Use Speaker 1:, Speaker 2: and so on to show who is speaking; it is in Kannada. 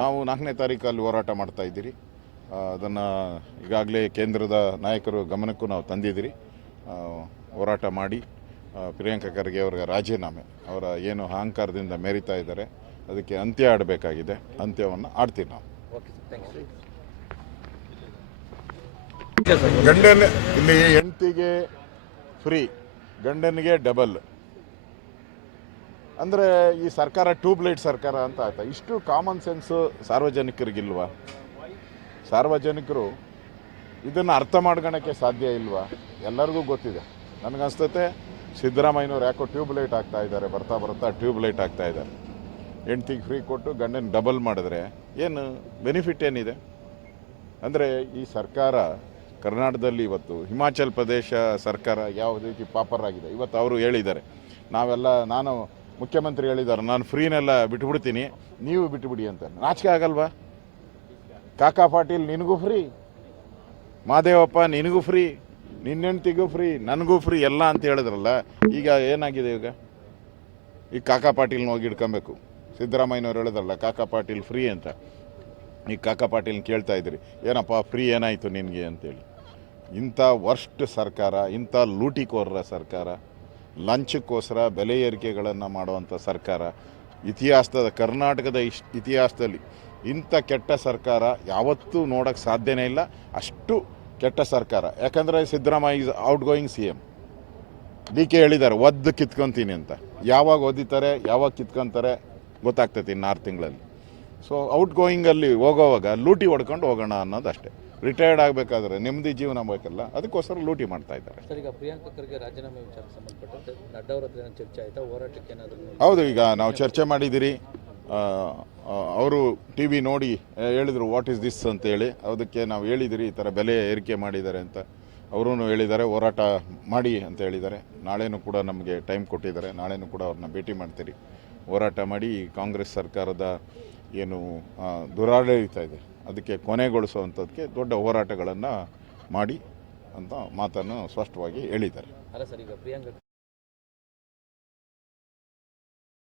Speaker 1: ನಾವು ನಾಲ್ಕನೇ ತಾರೀಕಲ್ಲಿ ಹೋರಾಟ ಮಾಡ್ತಾ ಇದ್ದೀರಿ ಅದನ್ನು ಈಗಾಗಲೇ ಕೇಂದ್ರದ ನಾಯಕರು ಗಮನಕ್ಕೂ ನಾವು ತಂದಿದ್ದೀರಿ ಹೋರಾಟ ಮಾಡಿ ಪ್ರಿಯಾಂಕಾ ಖರ್ಗೆ ಅವ್ರಿಗೆ ರಾಜೀನಾಮೆ ಅವರ ಏನು ಅಹಂಕಾರದಿಂದ ಮೇರಿತಾ ಇದ್ದಾರೆ ಅದಕ್ಕೆ ಅಂತ್ಯ ಆಡಬೇಕಾಗಿದೆ ಅಂತ್ಯವನ್ನು ಆಡ್ತೀವಿ ನಾವು ಗಂಡನ ಇಲ್ಲಿ ಹೆಂಡತಿಗೆ ಫ್ರೀ ಗಂಡನಿಗೆ ಡಬಲ್ ಅಂದರೆ ಈ ಸರ್ಕಾರ ಟ್ಯೂಬ್ಲೈಟ್ ಸರ್ಕಾರ ಅಂತ ಆಯ್ತಾ ಇಷ್ಟು ಕಾಮನ್ ಸೆನ್ಸು ಸಾರ್ವಜನಿಕರಿಗಿಲ್ವಾ ಸಾರ್ವಜನಿಕರು ಇದನ್ನು ಅರ್ಥ ಮಾಡ್ಕೊಳಕ್ಕೆ ಸಾಧ್ಯ ಇಲ್ವಾ ಎಲ್ಲರಿಗೂ ಗೊತ್ತಿದೆ ನನಗನ್ಸ್ತತೆ ಸಿದ್ದರಾಮಯ್ಯನವ್ರು ಯಾಕೋ ಟ್ಯೂಬ್ಲೈಟ್ ಆಗ್ತಾ ಇದ್ದಾರೆ ಬರ್ತಾ ಬರ್ತಾ ಟ್ಯೂಬ್ಲೈಟ್ ಆಗ್ತಾ ಇದ್ದಾರೆ ಹೆಂಡ್ತಿಗೆ ಫ್ರೀ ಕೊಟ್ಟು ಗಂಡನ್ನು ಡಬಲ್ ಮಾಡಿದ್ರೆ ಏನು ಬೆನಿಫಿಟ್ ಏನಿದೆ ಅಂದರೆ ಈ ಸರ್ಕಾರ ಕರ್ನಾಟಕದಲ್ಲಿ ಇವತ್ತು ಹಿಮಾಚಲ್ ಪ್ರದೇಶ ಸರ್ಕಾರ ಯಾವ ರೀತಿ ಪಾಪರ್ ಆಗಿದೆ ಇವತ್ತು ಅವರು ಹೇಳಿದ್ದಾರೆ ನಾವೆಲ್ಲ ನಾನು ಮುಖ್ಯಮಂತ್ರಿ ಹೇಳಿದ್ದಾರೆ ನಾನು ಫ್ರೀನೆಲ್ಲ ಬಿಟ್ಬಿಡ್ತೀನಿ ನೀವು ಬಿಟ್ಟುಬಿಡಿ ಅಂತ ನಾಚಿಕೆ ಆಗಲ್ವಾ ಕಾಕಾ ಪಾಟೀಲ್ ನಿನಗೂ ಫ್ರೀ ಮಾದೇವಪ್ಪ ನಿನಗೂ ಫ್ರೀ ನಿನ್ನೆಂಟಿಗೂ ಫ್ರೀ ನನಗೂ ಫ್ರೀ ಎಲ್ಲ ಅಂತ ಹೇಳಿದ್ರಲ್ಲ ಈಗ ಏನಾಗಿದೆ ಈಗ ಈಗ ಕಾಕಾ ಪಾಟೀಲ್ನ ಹೋಗಿ ಇಡ್ಕೊಬೇಕು ಸಿದ್ದರಾಮಯ್ಯನವ್ರು ಹೇಳಿದ್ರಲ್ಲ ಕಾಕಾ ಪಾಟೀಲ್ ಫ್ರೀ ಅಂತ ಈಗ ಕಾಕಾ ಪಾಟೀಲ್ನ ಕೇಳ್ತಾ ಇದ್ರಿ ಏನಪ್ಪ ಫ್ರೀ ಏನಾಯಿತು ನಿನಗೆ ಅಂತೇಳಿ ಇಂಥ ವರ್ಸ್ಟ್ ಸರ್ಕಾರ ಇಂಥ ಲೂಟಿಕೋರರ ಸರ್ಕಾರ ಲಂಚಕ್ಕೋಸ್ಕರ ಬೆಲೆ ಏರಿಕೆಗಳನ್ನು ಮಾಡುವಂಥ ಸರ್ಕಾರ ಇತಿಹಾಸದ ಕರ್ನಾಟಕದ ಇತಿಹಾಸದಲ್ಲಿ ಇಂಥ ಕೆಟ್ಟ ಸರ್ಕಾರ ಯಾವತ್ತೂ ನೋಡೋಕ್ಕೆ ಸಾಧ್ಯನೇ ಇಲ್ಲ ಅಷ್ಟು ಕೆಟ್ಟ ಸರ್ಕಾರ ಯಾಕಂದರೆ Siddaramaiah is outgoing C M D K ಹೇಳಿದ್ದಾರೆ ಒದ್ದು ಕಿತ್ಕೊತೀನಿ ಅಂತ ಯಾವಾಗ ಓದಿತಾರೆ ಯಾವಾಗ ಕಿತ್ಕೊತಾರೆ ಗೊತ್ತಾಗ್ತೈತಿ ಇನ್ನು ಆರು ತಿಂಗಳಲ್ಲಿ ಸೊ ಔಟ್ ಗೋಯಿಂಗಲ್ಲಿ ಹೋಗೋವಾಗ ಲೂಟಿ ಹೊಡ್ಕೊಂಡು ಹೋಗೋಣ ಅನ್ನೋದು ಅಷ್ಟೇ ರಿಟೈರ್ಡ್ ಆಗಬೇಕಾದ್ರೆ ನೆಮ್ಮದಿ ಜೀವನ ಬೇಕಲ್ಲ ಅದಕ್ಕೋಸ್ಕರ ಲೂಟಿ ಮಾಡ್ತಾ ಇದ್ದಾರೆ ಹೌದು ಈಗ ನಾವು ಚರ್ಚೆ ಮಾಡಿದ್ದೀರಿ ಅವರು ಟಿ ವಿ ನೋಡಿ ಹೇಳಿದರು ವಾಟ್ ಈಸ್ ದಿಸ್ ಅಂತೇಳಿ ಅದಕ್ಕೆ ನಾವು ಹೇಳಿದಿರಿ ಈ ಥರ ಬೆಲೆ ಏರಿಕೆ ಮಾಡಿದ್ದಾರೆ ಅಂತ ಅವರೂ ಹೇಳಿದ್ದಾರೆ ಹೋರಾಟ ಮಾಡಿ ಅಂತ ಹೇಳಿದ್ದಾರೆ ನಾಳೆನೂ ಕೂಡ ನಮಗೆ ಟೈಮ್ ಕೊಟ್ಟಿದ್ದಾರೆ ನಾಳೆನೂ ಕೂಡ ಅವ್ರನ್ನ ಭೇಟಿ ಮಾಡ್ತೀರಿ ಹೋರಾಟ ಮಾಡಿ ಕಾಂಗ್ರೆಸ್ ಸರ್ಕಾರದ ಏನು ದುರಾಡಳಿತ ಇದೆ ಅದಕ್ಕೆ ಕೊನೆಗೊಳಿಸುವಂಥದ್ದಕ್ಕೆ ದೊಡ್ಡ ಹೋರಾಟಗಳನ್ನು ಮಾಡಿ ಅಂತ ಮಾತನ್ನು ಸ್ಪಷ್ಟವಾಗಿ ಹೇಳಿದ್ದಾರೆ